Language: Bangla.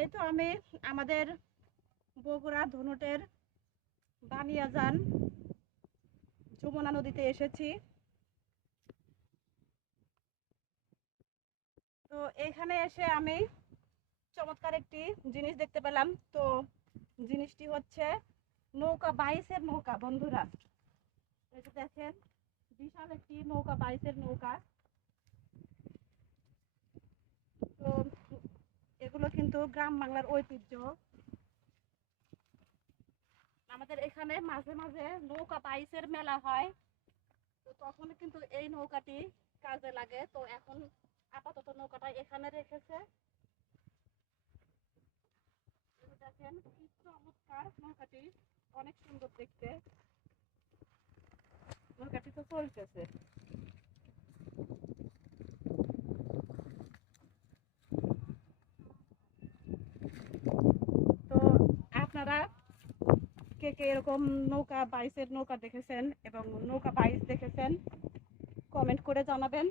এই তো আমি আমাদের বগুড়া ধুনটের বানিয়াজান যমুনা নদীতে এসেছি। তো এখানে এসে আমি চমৎকার একটি জিনিস দেখতে পেলাম। তো জিনিসটি হচ্ছে নৌকা, বাইসের নৌকা। বন্ধুরা, এটা দেখেন, বিশাল একটি নৌকা, বাইসের নৌকা। তো এগুলো কিন্তু গ্রাম বাংলার ঐতিহ্য। আমাদের এখানে মাঝে মাঝে নৌকা বাইসের মেলা হয়, তো তখন কিন্তু এই নৌকাটি কাজে লাগে। তো এখন আপাতত নৌকাটা এখানে রেখেছে। দেখেন কি চমৎকার নৌকাটি, অনেক সুন্দর দেখতে। নৌকাটি তো চলতেছে। তো আপনারা কে কে এরকম নৌকা বাইসের নৌকা দেখেছেন এবং নৌকা বাইস দেখেছেন, কমেন্ট করে জানাবেন।